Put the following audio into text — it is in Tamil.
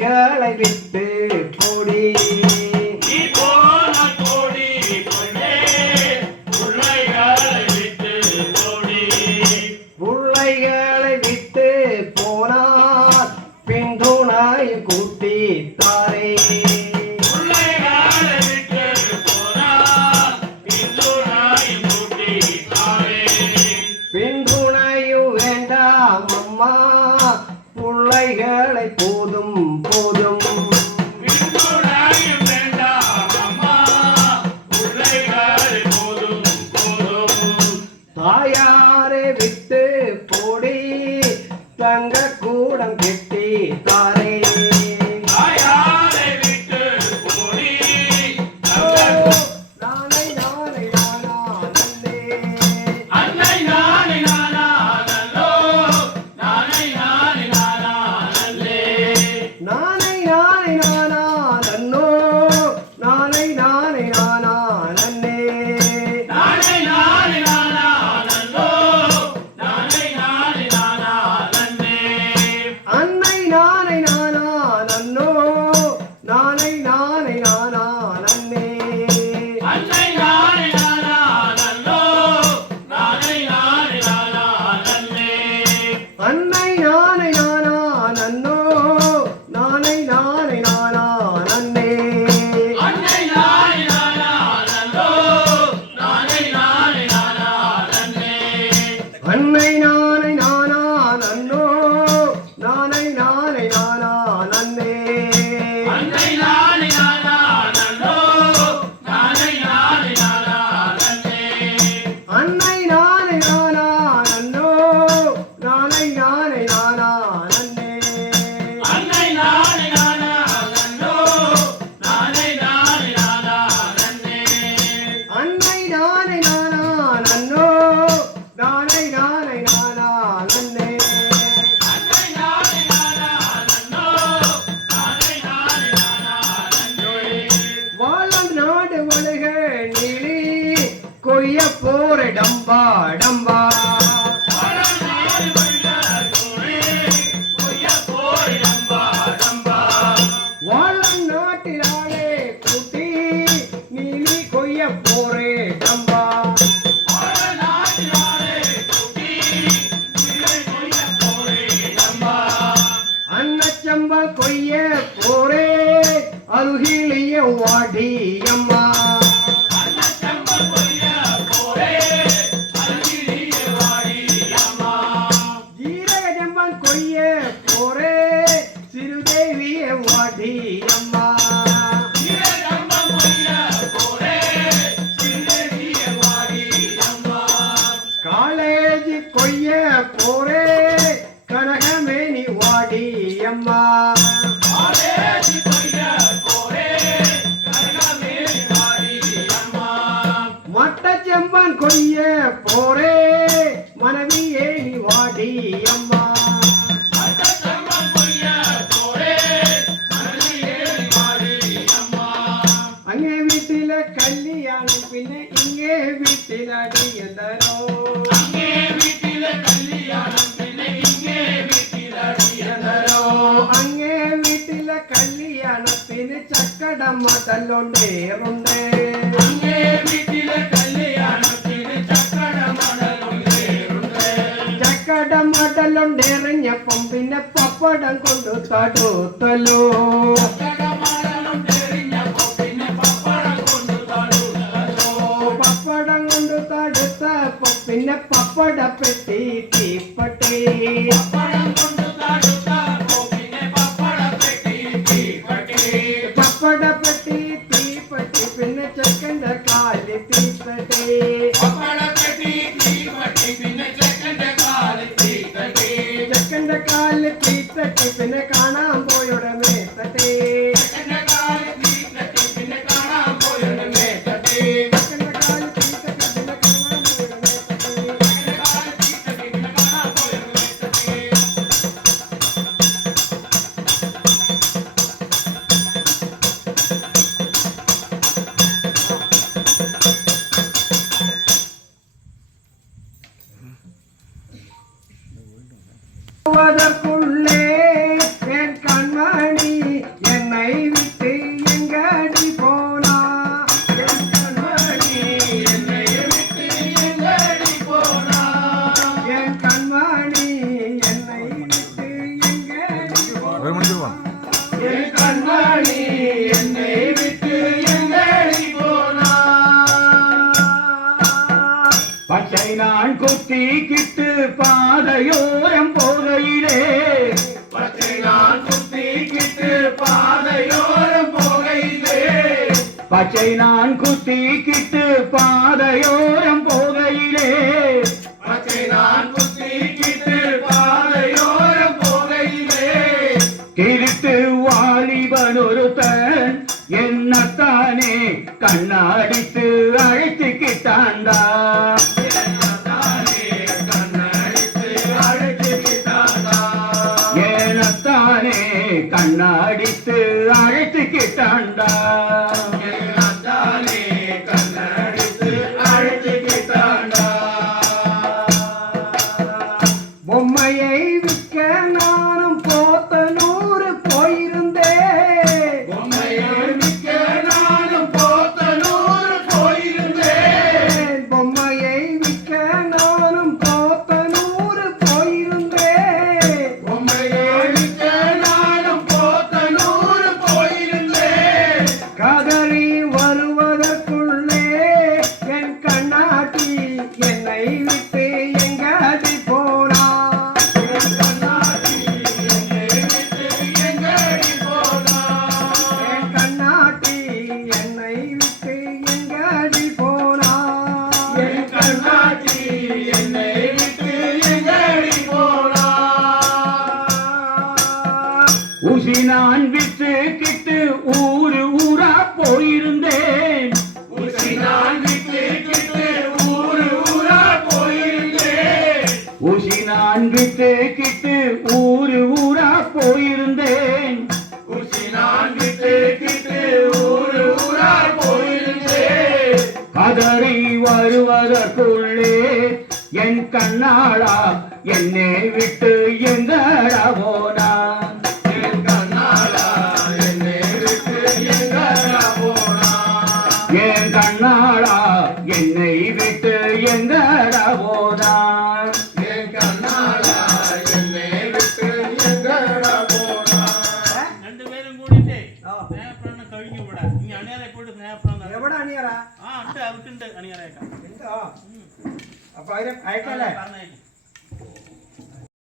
பிள்ளைகளை விட்டு போடி பிள்ளைகளை விட்டு போனார் பின்துணையும் கூட்டி தாரே பின்துணையும் வேண்டாம் அம்மா பிள்ளைகளை போதும் போதும் தாயாரை விட்டு போடி தங்க கூடம் கெட்டி தாரே நானை நானை நானா நன்னே நானை நானை நானா நன்னோ நானை நானை நானா நன்னே அன்னை நானை நானா நன்னோ நானை நானை நானா நன்னே அன்னை நானை நானா நன்னோ நானை நானை நானா நன்னே அன்னை நானை நானா நன்னோ நானை நானை நானா நன்னே அன்னை நானை நானா நன்னோ நானை நானை நானா நன்னே அன்னை நானை நானா நன்னோ நானை நானை நானா நன்னே வாழம் நாடு வழுக நீலி கொய்ய போற டம்பா டம்பா வாழம் நாட்டிலாளே கூட்டி நீலி கொய்ய போரே டம்பா அன்னச்சம்பா கொய்ய போரே அருகிலிய வாடி அம்மா ஜீரகஜம்பன் கொய்ய போரே சிறுதேவிய வாடி அம்மா காலேஜ் கொய்ய போரே கனகமேனி வாடி அம்மா மட்டச்செம்பன் கொய்ய போரே மனைவியே நீ வாடி அம்மா அங்கே வீட்டில கல்யாணம் பின்ன இங்கே வீட்டில் அடியதரோ அங்கே வீட்டில கல்யாணம் பின்ன சக்கடம் மடலொண்டேருண்டே ചക്കടം മടലുണ്ടെറിഞ്ഞപ്പം പിന്നെ പപ്പടം കൊണ്ടു തടുത്തലോ പപ്പടം കൊണ്ടു തടുത്തപ്പം പിന്നെ പപ്പട പെട്ടി തീപ്പട്ടി പപ്പട പെട്ടി തീപ്പട്ടി പിന്നെ ചെക്കൻ്റെ കാല് തീപ്പട്ടി ചെക്കൻ്റെ കാല് തീപ്പട്ടി പിന്നെ കാണാൻ പോയുടെ മേത്തട്ടി என் கண்மணி என்னை விட்டு எங்கடி போனாய்? பச்சை நான் குத்திக்கிட்டு பாதையோரம் போகையிலே, பச்சை நான் குத்திக்கிட்டு பாதையோரம் போகையிலே, பச்சை நான் குத்திக்கிட்டு பாதையோரம் போகையிலே, பச்சை நான் குத்திக்கிட்டு பாதையோரம் போகையிலே, திருட்டு வாலிபன் ஒருத்தன் என்னத்தானே கண்ணாடித்து அழைத்துக்கிட்டாண்டா. என்னத்தானே கண்ணடித்து அழைத்துக்கிட்டாண்டா. ஏனத்தானே கண்ணாடித்து அழைத்துக்கிட்டாண்டா. என்னத்தானே கண்ணடித்து அழைத்துக்கிட்டாண்டா. பொம்மையை விற்க நானும் போத்தனூர் போயிருந்தேன். பொம்மையை விற்க நானும் போத்தனூர் போயிருந்தேன். பொம்மையை விற்க நானும் போத்தனூர் போயிருந்தேன். பொம்மையை விற்க நானும் போத்தனூர் போயிருந்தேன். கதறி வருவதற்குள்ளே என் கண்ணாட்டி என்னை விட்டு எங்காடி போனா? என் கண்ணாட்டி என்னை விட்டு எங்கடி போனா? என் கண்ணாட்டி என்னை விட்டு எங்கடி போனா? என் கண்ணாட்டி என்னை விட்டு எங்கடி போனா? ஊசி நான் விற்றுக்கிட்டு ஊரு ஊரா போயிருந்தேன். ஊசி நான் விட்டுக்கிட்டு ஊரு ஊரா போயிருந்தேன். ஊசி நான் விற்றுக்கிட்டு ஊரு ஊரா போயிருந்தேன். ஊசி நான் விட்டுக்கிட்டு ஊரு ஊரா போயிருந்தேன். கதறி வருவதற்குள்ளே என் கண்ணாளா என்னை விட்டு எங்கடா போனா? என் கண்ணாளா என்னை விட்டு எங்கடா போனா? என் கண்ணாளா என்னை விட்டு எங்கடா போனா? என் கண்ணாளா என்னை விட்டு எங்கடா போனா? ரெண்டு பேரும் கூட்டிட்டு ஸ்னேஹப்பிரான கவிங்க விட நீ அணியாரை போட்டு ஸ்னேஹப்பிரான എവിടെ അണിയറാ? ആ ഉണ്ട് അവിട്ടുണ്ട് അണിയാറേക്കാം എന്തോ? അപ്പൊ അതിനെ അയക്കല്ലേ? പറഞ്ഞേക്കും